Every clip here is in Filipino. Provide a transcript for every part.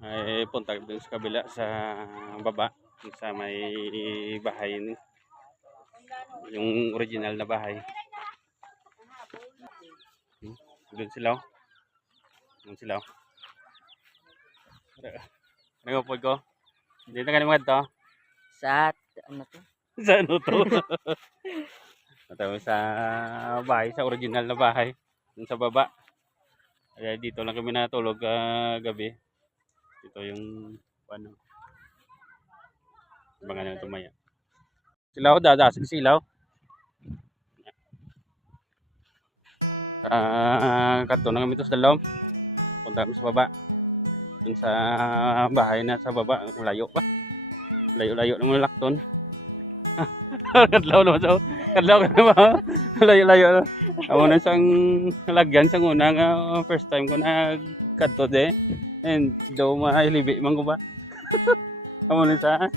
ay punta dun sa kabila sa baba, sa may bahay, yung original na bahay. Doon sila. Doon sila. Ano po ko? Dito ka naman to? Sa ano to? Sa ano to? Sa bahay, sa original na bahay. Doon sa baba. Kaya dito lang kami natulog gabi. Ito yung ano. Mga na tumaya. Silaw, dadasig silaw. Kanto na kami ito sa dalawang. Punta kami sa baba. Dun sa bahay na sa baba. Layo pa. Layo-layo ng mga lakton. Kadlaw naman sa kadlaw ka na ba? Layo-layo. Ako na isang lagyan sa unang first time ko na kadto de. And daw mailibi man ko ba? Ako na sa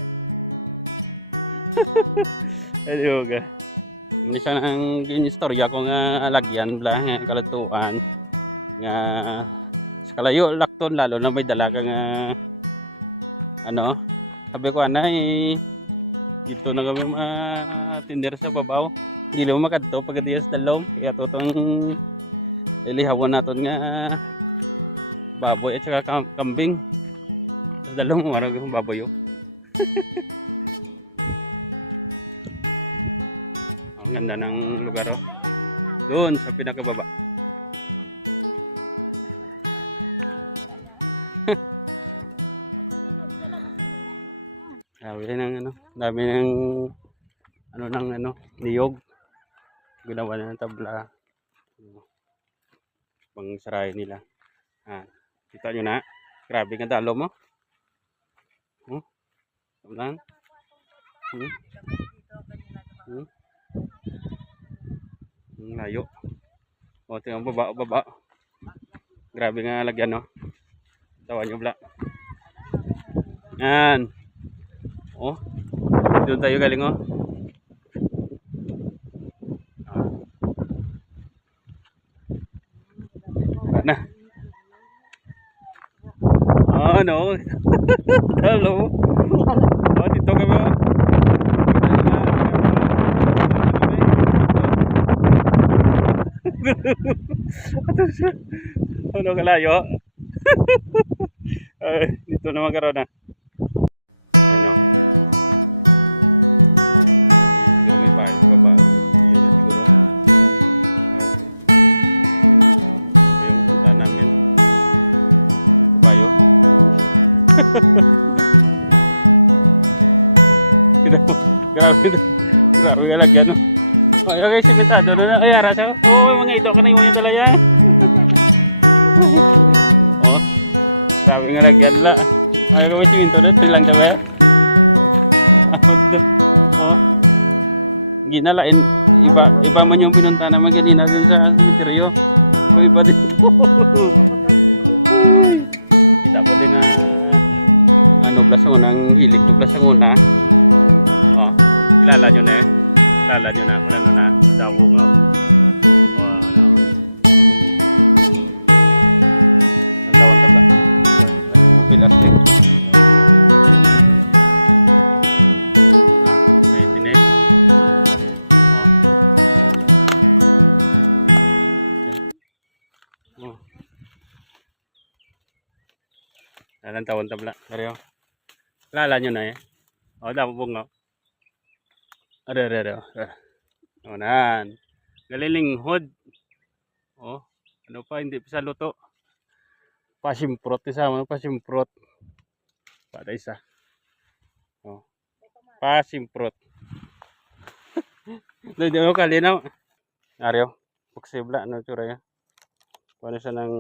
ayun ka. Isa nang ginistorya ko nga lagyan bla nga kalatuan nga sa kalayo lakton lalo na may dalaga nga ano sabi ko dito na kami matindera sa babaw hindi mo makadto pagkatiyas dalom kaya totong lilihawan natin nga baboy at saka kambing dalom marag yung baboy yun. Ang ganda ng lugar doon sa pinakababa. Dami ng niyog. Ginawa na ng tabla. Pang saray nila. Kita nyo na. Grabe ang dalo mo. Tablan. Layo. O, tingnan baba. Grabe nga lagyan, no? Tawa nyo, bla. Yan. O, doon tayo galing, o. Na. Oh, no. Hello. O, dito kami, o. Ano kalayo? Dito naman karon na. Grabe ka lagyan, no? Okay, sige ta. Doon na kaya rasa ko. Mga ito ka na yung mga talaya. Sabi nga lagyan la. Ay ko yung ito na bilang na ba? Ginalain iba man yung pinunta na magigina din sa interior. Iba din. Dapat din na plasona ang hilig ng plasona. Kilala nyo na daw ko. Dalang tawon tabla. Karyo. Kilala nyo na O, dapat bunga. Are. Unan. Galilinghod. Ano pa, hindi pa sa luto. Pasimprot. Isama pasimprot. Pada isa. Pasimprot. Doon yung kalinaw. Aryo. Puksibla. Ano tsura yan? Paano siya ng...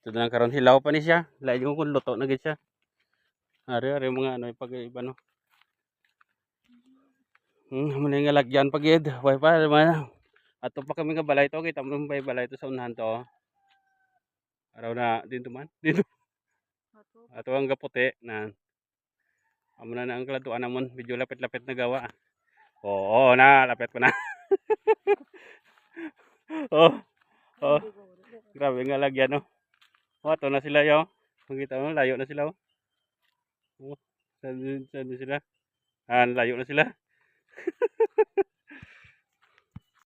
Ito na karon hilaw pa ni siya. Lain yung kung luto na gid siya. Aryo mga pag-iba, no? Muna nga lagyan pagid. Way pa naman. Ato pa kami nga balay to. Kita mo may balay to sa unahan to. Araw na dito man. Dito. Ato ang gaputi na. Amo na ang kalatuan namon. Medyo lapit-lapit na gawa. Oo na. Lapit pa na. Grabe nga lagyan, no? Ato na sila yo. Makita mo, layo na sila, oh. Oh, saan sila? Ah, layo na sila.